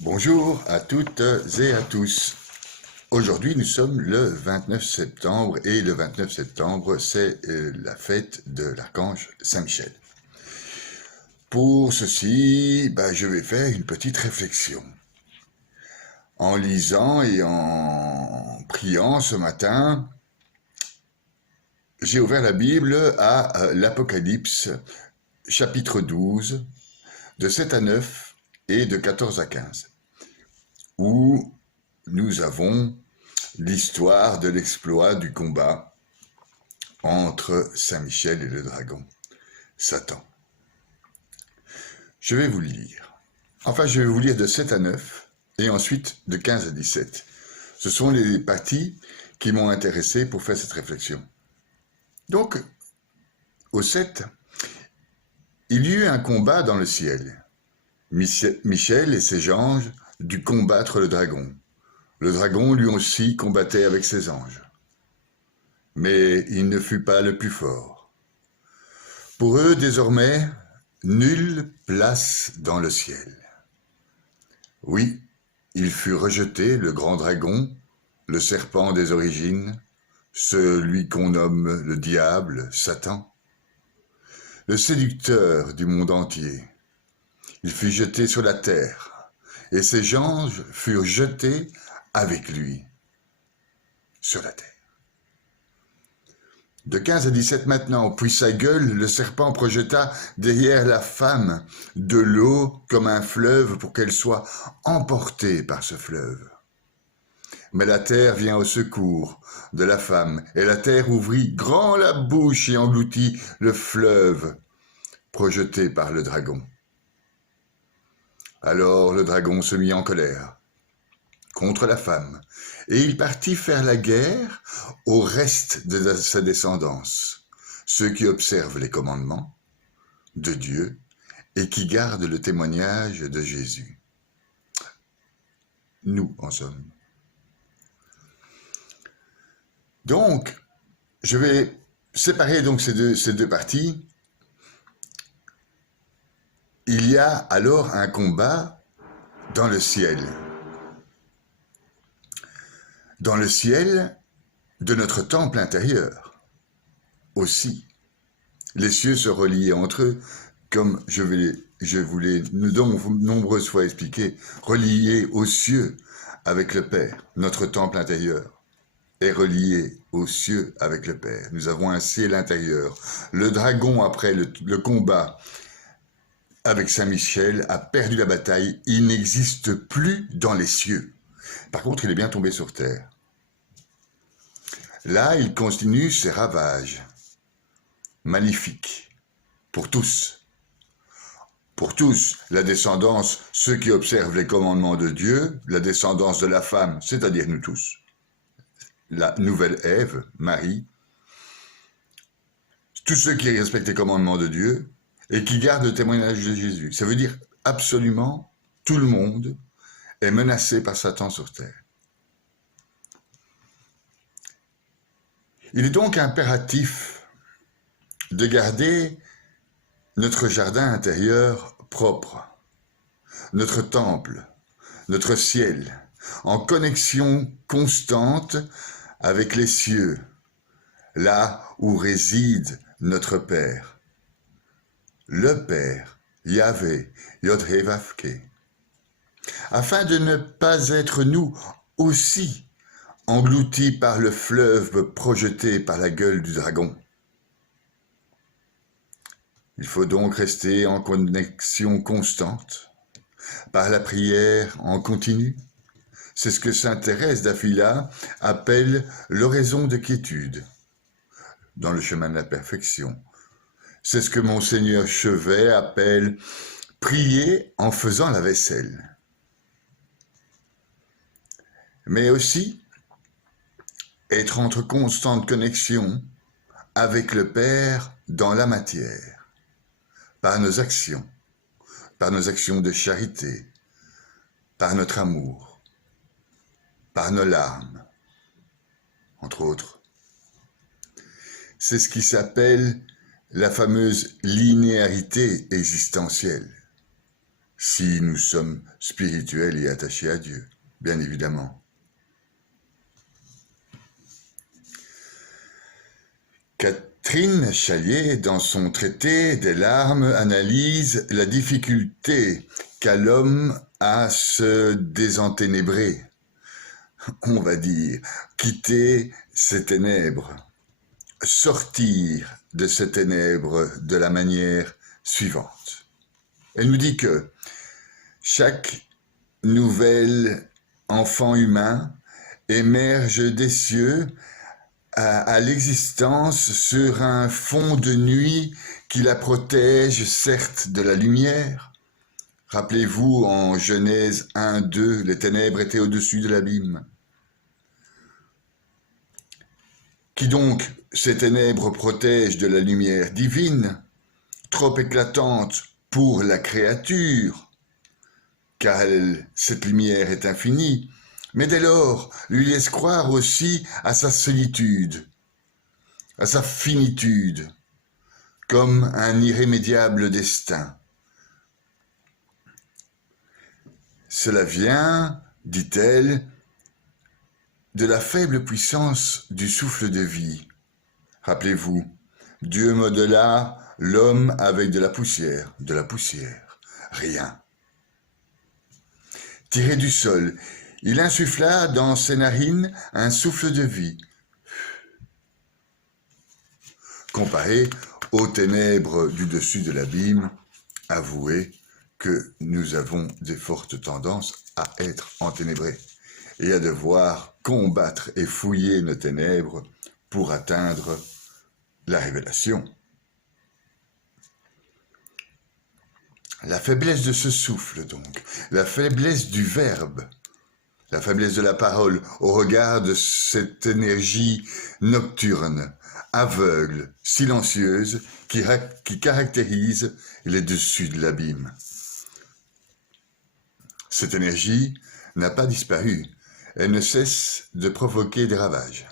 Bonjour à toutes et à tous. Aujourd'hui, nous sommes le 29 septembre et le 29 septembre, c'est la fête de l'archange Saint-Michel. Pour ceci, je vais faire une petite réflexion. En lisant et en priant ce matin, j'ai ouvert la Bible à l'Apocalypse, chapitre 12, de 7 à 9 et de 14 à 15, où nous avons l'histoire de l'exploit du combat entre Saint-Michel et le dragon, Satan. Je vais vous le lire. Enfin, je vais vous lire de 7 à 9 et ensuite de 15 à 17. Ce sont les parties qui m'ont intéressé pour faire cette réflexion. Donc, au 7, il y eut un combat dans le ciel. Michel et ses anges durent combattre le dragon. Le dragon lui aussi combattait avec ses anges. Mais il ne fut pas le plus fort. Pour eux, désormais, nulle place dans le ciel. Oui, il fut rejeté, le grand dragon, le serpent des origines, celui qu'on nomme le diable, Satan, le séducteur du monde entier. Il fut jeté sur la terre, et ses anges furent jetés avec lui sur la terre. De 15 à 17 maintenant, puis sa gueule, le serpent projeta derrière la femme de l'eau comme un fleuve pour qu'elle soit emportée par ce fleuve. Mais la terre vient au secours de la femme, et la terre ouvrit grand la bouche et engloutit le fleuve projeté par le dragon. Alors le dragon se mit en colère contre la femme, et il partit faire la guerre au reste de sa descendance, ceux qui observent les commandements de Dieu et qui gardent le témoignage de Jésus. Nous en sommes. Donc, je vais séparer donc ces deux parties. Il y a alors un combat dans le ciel. Dans le ciel de notre temple intérieur aussi. Les cieux se reliaient entre eux, comme je vous l'ai nombreuses fois expliqué, reliés aux cieux avec le Père. Notre temple intérieur est relié aux cieux avec le Père. Nous avons un ciel intérieur. Le dragon, après le combat avec Saint-Michel, a perdu la bataille. Il n'existe plus dans les cieux. Par contre, il est bien tombé sur terre. Là, il continue ses ravages maléfiques pour tous. Pour tous, la descendance, ceux qui observent les commandements de Dieu, la descendance de la femme, c'est-à-dire nous tous. La nouvelle Ève, Marie, tous ceux qui respectent les commandements de Dieu et qui gardent le témoignage de Jésus. Ça veut dire absolument tout le monde est menacé par Satan sur terre. Il est donc impératif de garder notre jardin intérieur propre, notre temple, notre ciel, en connexion constante avec les cieux, là où réside notre Père. Le Père, Yahvé, Yod-Hé-Vav-Ké, afin de ne pas être nous aussi engloutis par le fleuve projeté par la gueule du dragon. Il faut donc rester en connexion constante, par la prière en continu. C'est ce que saint Thérèse d'Avila appelle l'oraison de quiétude, dans le chemin de la perfection. C'est ce que Monseigneur Chevet appelle prier en faisant la vaisselle. Mais aussi être entre constante connexion avec le Père dans la matière, par nos actions de charité, par notre amour, par nos larmes, entre autres. C'est ce qui s'appelle la fameuse linéarité existentielle. si nous sommes spirituels et attachés à Dieu, bien évidemment. Catherine Chalier, dans son traité des larmes, analyse la difficulté qu'a l'homme à se désenténébrer, on va dire, quitter ces ténèbres, sortir de ces ténèbres de la manière suivante. Elle nous dit que chaque nouvel enfant humain émerge des cieux à l'existence sur un fond de nuit qui la protège certes de la lumière. Rappelez-vous, en Genèse 1, 2, les ténèbres étaient au-dessus de l'abîme. Qui donc, ces ténèbres protègent de la lumière divine, trop éclatante pour la créature, car cette lumière est infinie, mais dès lors lui laisse croire aussi à sa solitude, à sa finitude, comme un irrémédiable destin. Cela vient, dit-elle, de la faible puissance du souffle de vie. Rappelez-vous, Dieu modela l'homme avec de la poussière, rien. Tiré du sol, il insuffla dans ses narines un souffle de vie. Comparé aux ténèbres du dessus de l'abîme, avouez que nous avons des fortes tendances à être enténébrés et à devoir combattre et fouiller nos ténèbres pour atteindre la révélation. La faiblesse de ce souffle, donc, la faiblesse du verbe, la faiblesse de la parole au regard de cette énergie nocturne, aveugle, silencieuse, qui caractérise les dessus de l'abîme. Cette énergie n'a pas disparu, elle ne cesse de provoquer des ravages.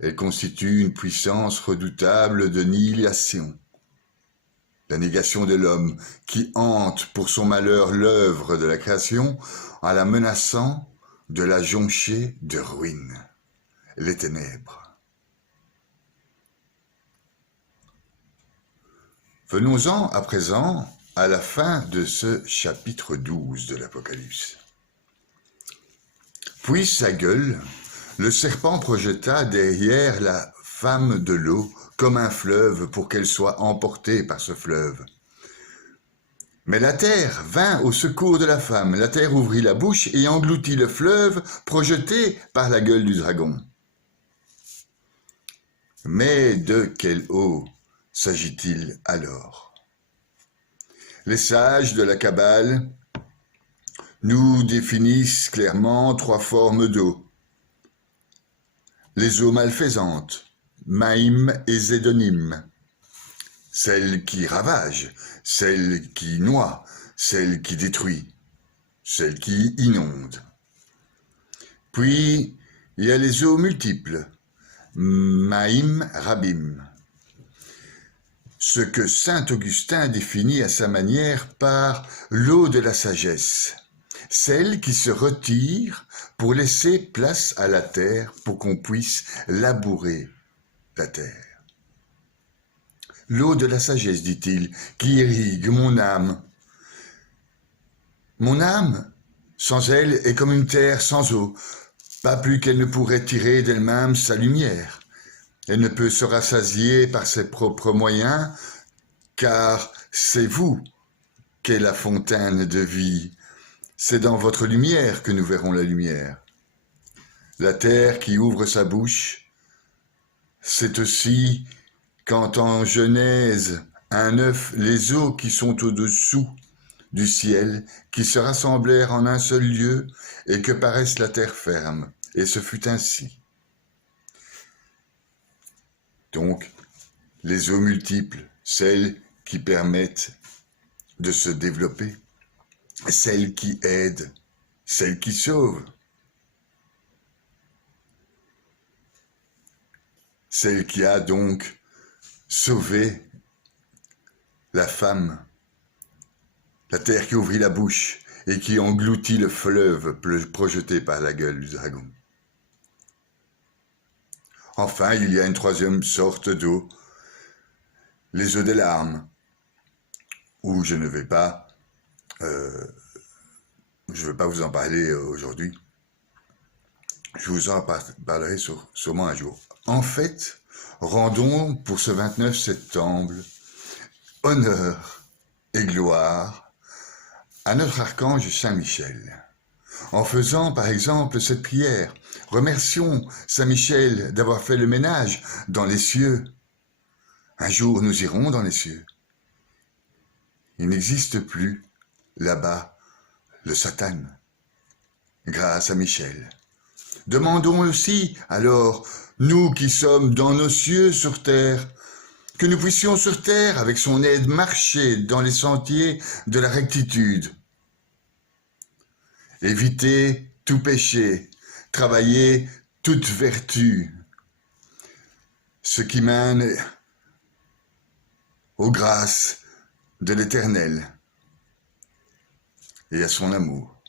Elle constitue une puissance redoutable de nihilation, la négation de l'homme qui hante pour son malheur l'œuvre de la création en la menaçant de la joncher de ruines, les ténèbres. Venons-en à présent à la fin de ce chapitre 12 de l'Apocalypse. Puis sa gueule, le serpent projeta derrière la femme de l'eau comme un fleuve pour qu'elle soit emportée par ce fleuve. Mais la terre vint au secours de la femme. La terre ouvrit la bouche et engloutit le fleuve projeté par la gueule du dragon. Mais de quelle eau s'agit-il alors? Les sages de la Kabbale nous définissent clairement 3 formes d'eau. Les eaux malfaisantes, Maïm et Zédonim, celle qui ravage, celle qui noie, celle qui détruit, celle qui inonde. Puis, il y a les eaux multiples, Maïm Rabim, ce que saint Augustin définit à sa manière par l'eau de la sagesse, celle qui se retire pour laisser place à la terre pour qu'on puisse labourer la terre. L'eau de la sagesse, dit-il, qui irrigue mon âme. Mon âme, sans elle, est comme une terre sans eau, pas plus qu'elle ne pourrait tirer d'elle-même sa lumière. Elle ne peut se rassasier par ses propres moyens, car c'est vous qu'est la fontaine de vie. C'est dans votre lumière que nous verrons la lumière. La terre qui ouvre sa bouche, c'est aussi quand en Genèse 1:9, les eaux qui sont au-dessous du ciel, qui se rassemblèrent en un seul lieu et que paraisse la terre ferme. Et ce fut ainsi. Donc, les eaux multiples, celles qui permettent de se développer, celles qui aident, celles qui sauvent, celle qui a donc sauvé la femme la terre qui ouvrit la bouche et qui engloutit le fleuve projeté par la gueule du dragon. Enfin, il y a une troisième sorte d'eau, les eaux des larmes, où je ne vais pas vous en parler aujourd'hui. Je vous en parlerai sûrement un jour. En fait, rendons pour ce 29 septembre honneur et gloire à notre archange Saint Michel. En faisant par exemple cette prière, remercions Saint Michel d'avoir fait le ménage dans les cieux. Un jour nous irons dans les cieux. Il n'existe plus là-bas le Satan, grâce à Michel. Demandons aussi, alors, nous qui sommes dans nos cieux sur terre, que nous puissions sur terre, avec son aide, marcher dans les sentiers de la rectitude. Éviter tout péché, travailler toute vertu, ce qui mène aux grâces de l'Éternel et à son amour.